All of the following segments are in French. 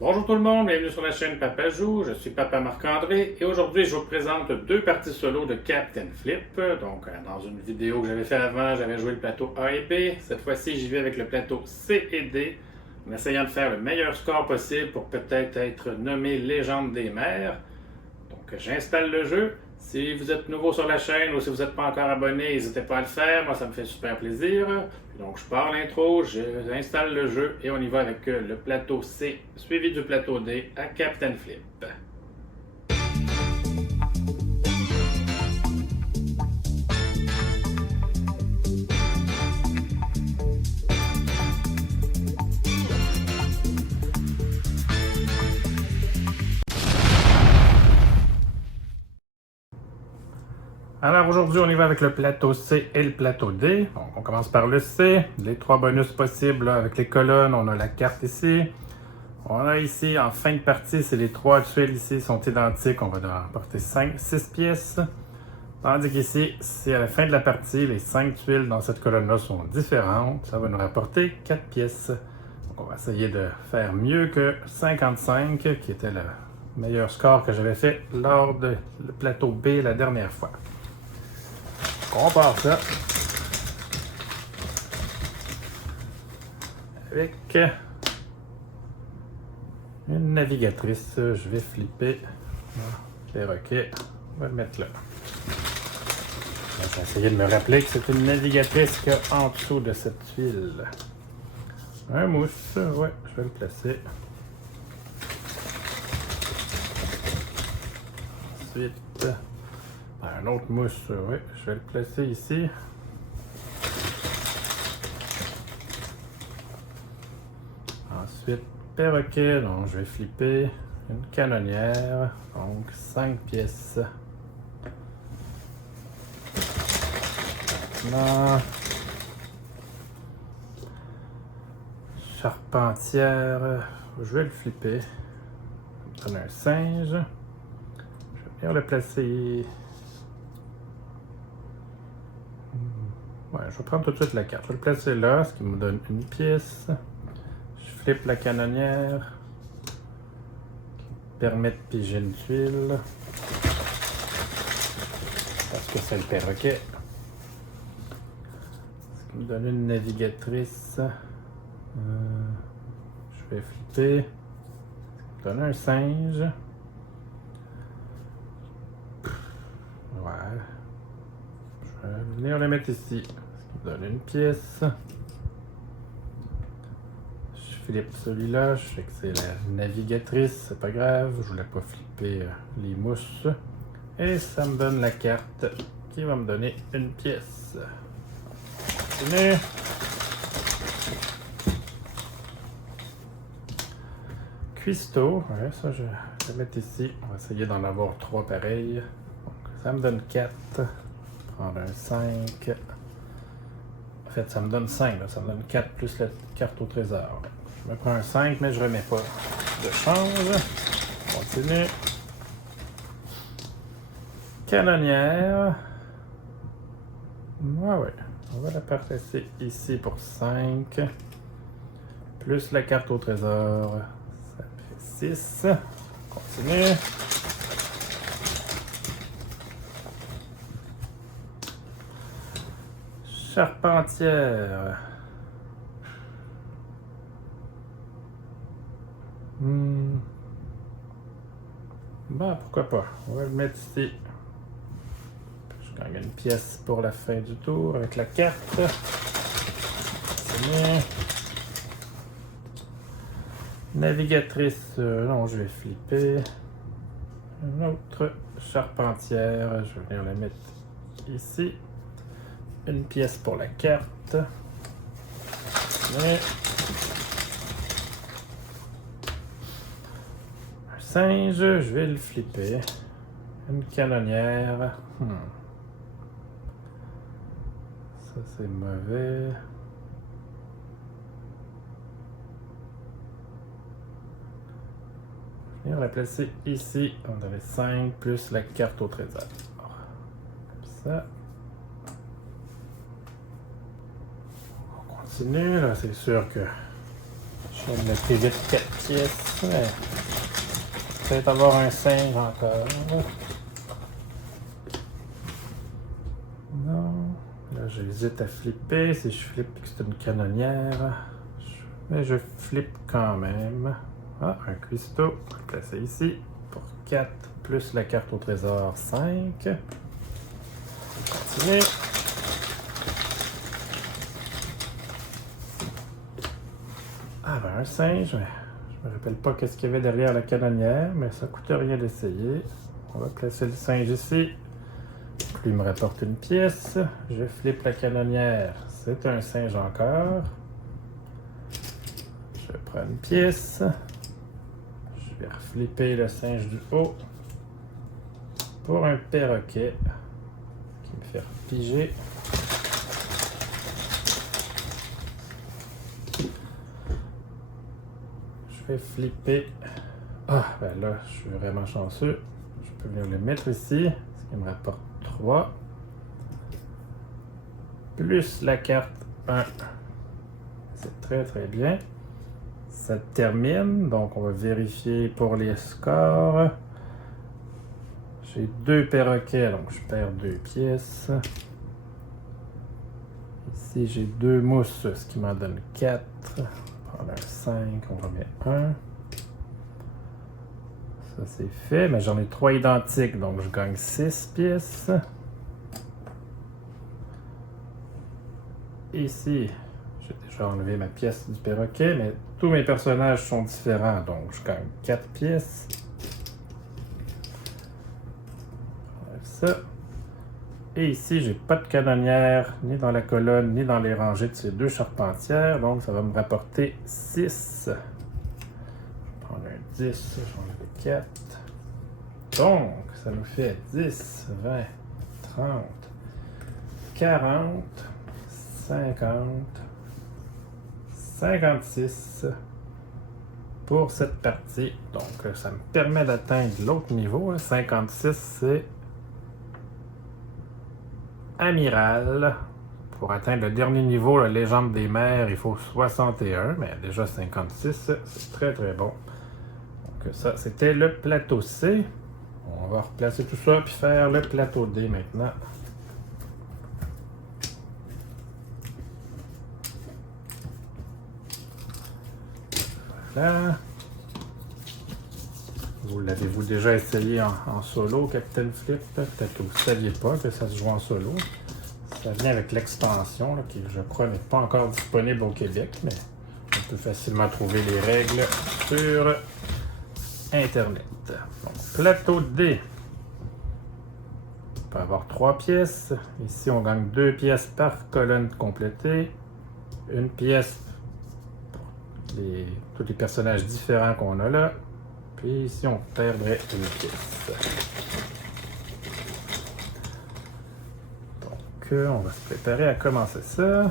Bonjour tout le monde, bienvenue sur la chaîne Papa Joue. Je suis Papa Marc-André et aujourd'hui je vous présente deux parties solo de Captain Flip. Donc dans une vidéo que j'avais fait avant, j'avais joué le plateau A et B. Cette fois-ci j'y vais avec le plateau C et D en essayant de faire le meilleur score possible pour peut-être être nommé légende des mers. Donc j'installe le jeu. Si vous êtes nouveau sur la chaîne ou si vous n'êtes pas encore abonné, n'hésitez pas à le faire, moi ça me fait super plaisir. Donc je pars l'intro, j'installe le jeu et on y va avec le plateau C suivi du plateau D à Captain Flip. Alors aujourd'hui, on y va avec le plateau C et le plateau D. Donc, on commence par le C. Les trois bonus possibles là, avec les colonnes. On a la carte ici. On a ici, en fin de partie, c'est les trois tuiles ici sont identiques. On va en apporter 6 pièces. Tandis qu'ici, c'est à la fin de la partie, les 5 tuiles dans cette colonne-là sont différentes. Ça va nous rapporter 4 pièces. Donc, on va essayer de faire mieux que 55, qui était le meilleur score que j'avais fait lors du plateau B la dernière fois. On part ça avec une navigatrice. Je vais flipper. Perroquet, on va le mettre là. Je vais essayer de me rappeler que c'est une navigatrice qu'il y a en dessous de cette tuile. Un mousse, ouais, je vais le placer. Ensuite, un autre mousse, oui, je vais le placer ici. Ensuite, perroquet, donc je vais flipper une canonnière, donc 5 pièces. Maintenant, charpentière, je vais le flipper. Ça me donne un singe. Je vais venir le placer. Ouais, je vais prendre tout de suite la carte. Je vais le placer là, ce qui me donne une pièce. Je flippe la canonnière. Qui me permet de piger une tuile. Parce que c'est le perroquet. Ce qui me donne une navigatrice. Je vais flipper. Ce qui me donne un singe. Ouais. Je vais venir le mettre ici. Ce qui me donne une pièce. Je flippe celui-là. Je sais que c'est la navigatrice. C'est pas grave. Je voulais pas flipper les mousses. Et ça me donne la carte qui va me donner une pièce. Continue. Cuistot. Ouais, ça je vais le mettre ici. On va essayer d'en avoir 3 pareils. Donc, ça me donne 4. Prendre un 5. En fait, ça me donne 5. Là. Ça me donne 4 plus la carte au trésor. Je me prends un 5, mais je remets pas de change. On continue. Canonnière. Ouais. On va la passer ici pour 5. Plus la carte au trésor. Ça fait 6. Continue. Charpentière. Bon, pourquoi pas. On va le mettre ici. Je gagne une pièce pour la fin du tour avec la carte. C'est bien. Navigatrice. Non, je vais flipper. Une autre charpentière. Je vais venir la mettre ici. Une pièce pour la carte. Mais... un singe, je vais le flipper. Une canonnière. Ça, c'est mauvais. Je vais la placer ici. On avait 5 plus la carte au trésor. Comme ça. On continue. Là, c'est sûr que Je viens de mettre vite 4 pièces. Ouais. Peut-être avoir un singe encore. Non. Là, j'hésite à flipper. Si je flippe et que c'est une canonnière. Mais je flippe quand même. Ah, un cuistot. On va le placer ici. Pour 4, plus la carte au trésor, 5. Continuer. Ah ben un singe, mais je me rappelle pas qu'est-ce qu'il y avait derrière la canonnière, mais ça coûte rien d'essayer. On va placer le singe ici. Lui me rapporte une pièce. Je flippe la canonnière. C'est un singe encore. Je prends une pièce. Je vais reflipper le singe du haut pour un perroquet qui me fait repiger. Je vais flipper. Ah, ben là, je suis vraiment chanceux. Je peux venir le mettre ici, ce qui me rapporte 3. Plus la carte 1. C'est très très bien. Ça termine, donc on va vérifier pour les scores. J'ai 2 perroquets, donc je perds 2 pièces. Ici j'ai 2 mousses, ce qui m'en donne 4. On va prendre un 5, on remet 1. Ça c'est fait, mais j'en ai 3 identiques, donc je gagne 6 pièces. Ici, j'ai déjà enlevé ma pièce du perroquet, mais tous mes personnages sont différents, donc je gagne 4 pièces. Enlève ça. Et ici, j'ai pas de canonnière, ni dans la colonne, ni dans les rangées de ces 2 charpentières, donc ça va me rapporter 6. Je vais prendre un 10, j'enlève 4. Donc, ça nous fait 10, 20, 30, 40, 50, 56 pour cette partie. Donc, ça me permet d'atteindre l'autre niveau. 56, c'est Amiral. Pour atteindre le dernier niveau, la légende des mers, il faut 61, mais déjà 56, c'est très très bon. Donc ça, c'était le plateau C. On va replacer tout ça puis faire le plateau D maintenant. Voilà. Vous l'avez-vous déjà essayé en solo, Captain Flip? Peut-être que vous ne saviez pas que ça se joue en solo. Ça vient avec l'extension qui, je crois, n'est pas encore disponible au Québec, mais on peut facilement trouver les règles sur Internet. Donc, plateau D. On peut avoir 3 pièces. Ici, on gagne 2 pièces par colonne complétée. Une pièce pour tous les personnages différents qu'on a là. Puis ici, on perdrait une pièce. Donc, on va se préparer à commencer ça.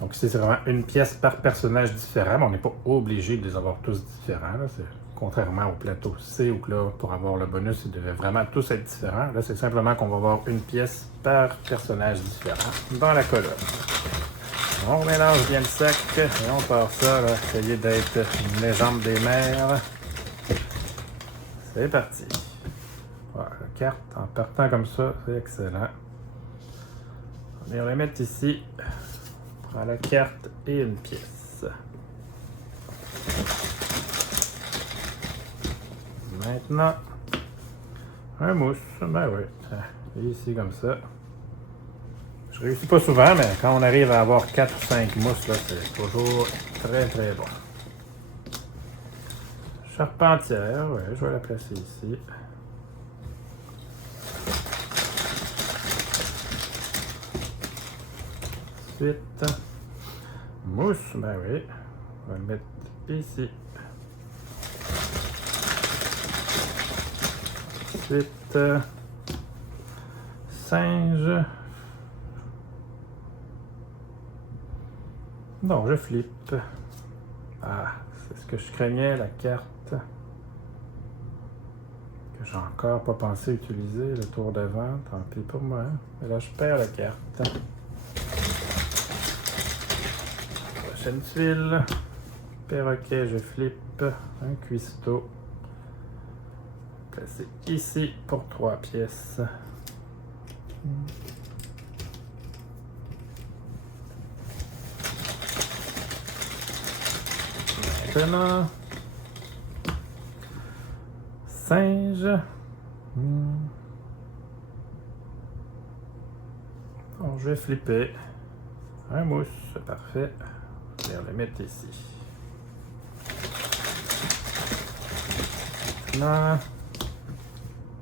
Donc ici, c'est vraiment une pièce par personnage différent, mais on n'est pas obligé de les avoir tous différents. Là. Contrairement au plateau C, où là, pour avoir le bonus, ils devaient vraiment tous être différents. Là, c'est simplement qu'on va avoir une pièce par personnage différent dans la colonne. On mélange bien le sac et on part ça, là, essayer d'être une légende des mers. C'est parti. Voilà, la carte, en partant comme ça, c'est excellent. On va les mettre ici. On prend la carte et une pièce. Maintenant, un mousse. Ben oui, ici comme ça. Je réussis pas souvent, mais quand on arrive à avoir 4 ou 5 mousses, là, c'est toujours très très bon. Charpentière, oui, je vais la placer ici. Ensuite, mousse, ben oui, on va le mettre ici. Ensuite, singe. Non, je flippe. Ah, c'est ce que je craignais, la carte. Que j'ai encore pas pensé utiliser le tour d'avant. Tant pis pour moi. Mais là, je perds la carte. prochaine tuile. Perroquet, je flippe. Un cuistot. Placé ici pour 3 pièces. Maintenant, singe. Bon, je vais flipper. Un mousse, parfait. Je vais le mettre ici. Maintenant,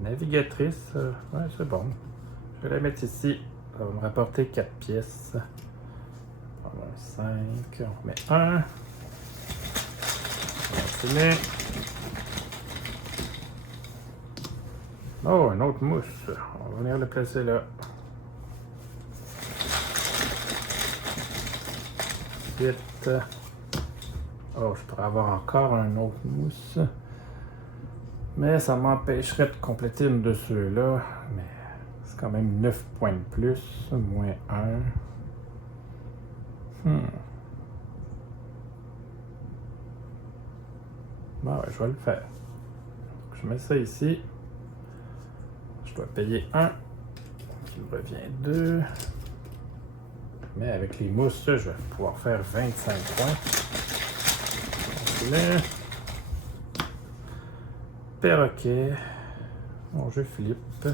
navigatrice. Ouais, c'est bon. Je vais la mettre ici. Ça va me rapporter 4 pièces. On va un 5. On met 1. On continue. Oh, un autre mousse. On va venir le placer là. Ensuite, oh, je pourrais avoir encore un autre mousse. Mais ça m'empêcherait de compléter une de ceux-là. Mais c'est quand même 9 points de plus. Moins 1. Bon, ouais, je vais le faire. Donc, je mets ça ici. Je dois payer 1. Qui me revient 2. Mais avec les mousses, je vais pouvoir faire 25 points. Là. Perroquet. Bon, je flippe.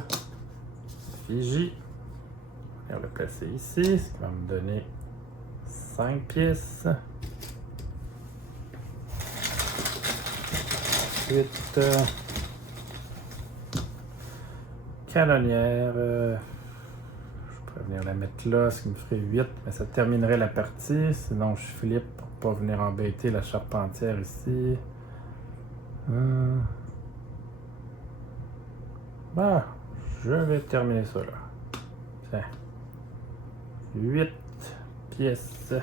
Fiji. On va le placer ici, ce qui va me donner 5 pièces. Ensuite, canonnière. Je pourrais venir la mettre là, ce qui me ferait 8, mais ça terminerait la partie. Sinon, je flippe pour pas venir embêter la charpentière ici. Bah, je vais terminer ça là. Tiens. 8 pièces. Je vais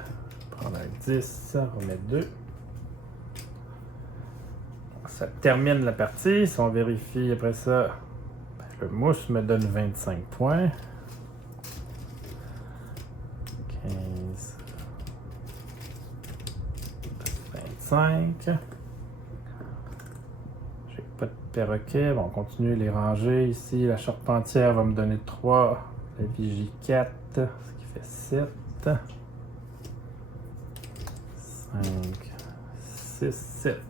prendre un 10, on remet 2. Ça termine la partie. Si on vérifie après ça, le mousse me donne 25 points. 15, 25. J'ai pas de perroquet. Bon, on continue les rangées ici. La charpentière va me donner 3. La vigie 4, ce qui fait 7. 5, 6, 7.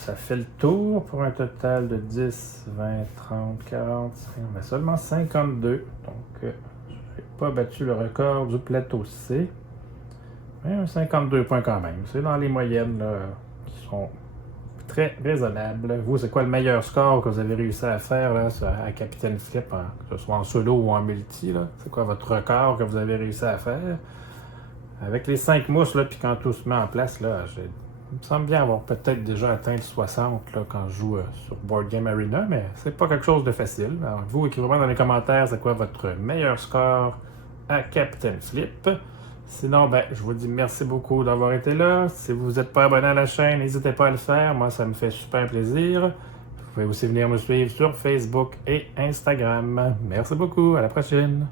Ça fait le tour pour un total de 10, 20, 30, 40, 50, mais seulement 52. Donc, je n'ai pas battu le record du plateau C. Mais 52 points quand même. C'est dans les moyennes là, qui sont très raisonnables. Vous, c'est quoi le meilleur score que vous avez réussi à faire là, à Capitaine Flip, hein, que ce soit en solo ou en multi? C'est quoi votre record que vous avez réussi à faire? Avec les 5 mousses, là, puis quand tout se met en place, là, il me semble bien avoir peut-être déjà atteint le 60 là, quand je joue sur Board Game Arena, mais c'est pas quelque chose de facile. Alors, vous, écrivez-moi dans les commentaires c'est quoi votre meilleur score à Captain Flip. Sinon, ben, je vous dis merci beaucoup d'avoir été là. Si vous n'êtes pas abonné à la chaîne, n'hésitez pas à le faire. Moi, ça me fait super plaisir. Vous pouvez aussi venir me suivre sur Facebook et Instagram. Merci beaucoup. À la prochaine.